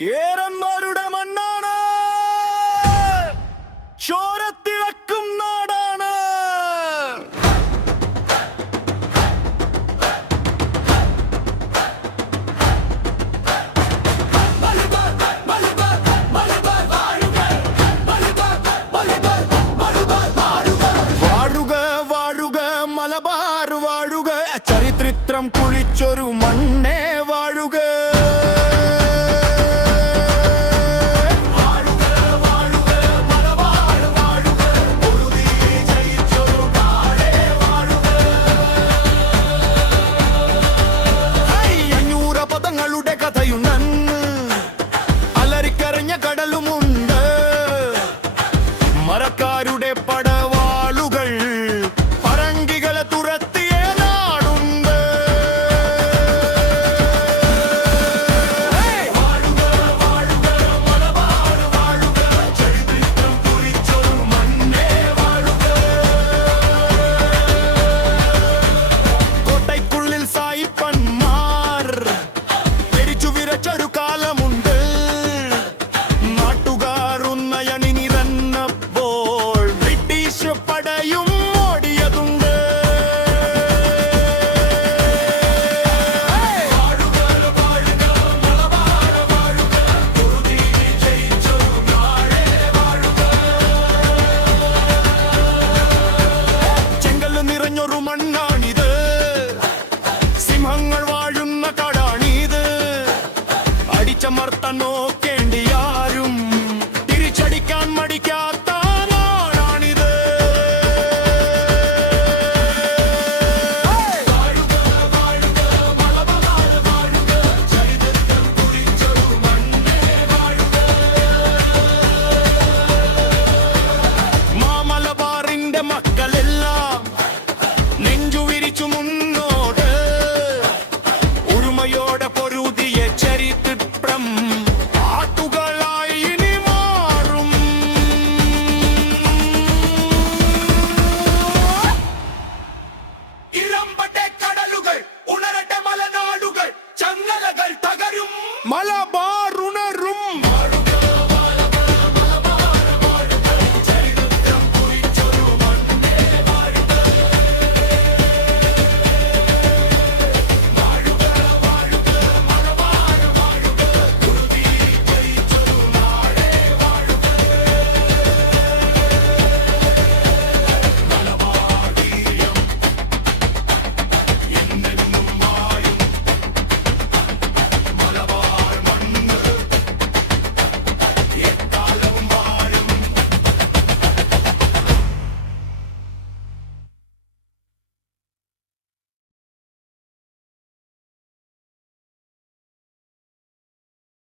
കേരന്മാരുടെ മണ്ണാണ്, ചോരത്തിളക്കും നാടാണ്. വാഴുക വാഴുക മലബാർ വാഴുക, ചരിത്രം കുഴിച്ചൊരു മണ്ണേ വാഴുക. മരക്കാരുടെ പടവാളുകൾ പറങ്കികളെ തുരത്തിയ നാടുണ്ട്. കോട്ടയ്ക്കുള്ളിൽ സായിപ്പന്മാർ പിടിച്ചു വിരച്ചൊരു കാലമുണ്ട്. നാട്ടുകാർ ഉന്നയണി നിറന്നപ്പോൾ ബ്രിട്ടീഷ് പടയും ഓടിയതുണ്ട്. ചെങ്കല്ല് നിറഞ്ഞൊരു മണ്ണാണിത്, സിംഹങ്ങൾ വാഴുന്ന കാടാണിത്. അടിച്ചമർത്താൻ നോക്കേണ്ടി ആരും തിരിച്ചടിക്കാൻ മടിക്കാത്ത നാടാണിത്. മാമലബാറിന്റെ മക്കളെല്ലാം നെഞ്ചു വിരിച്ചു മുന്നോട്ട്, ഒരുമയോടെ പൊരുതിയ ചരിത്രം ആട്ടുകളായി ഇനി മാറും. ഇളമ്പട്ടെ കടലുകൾ, ഉണരട്ടെ മലനാടുകൾ, ചങ്ങലകൾ തകരും. മലബാർ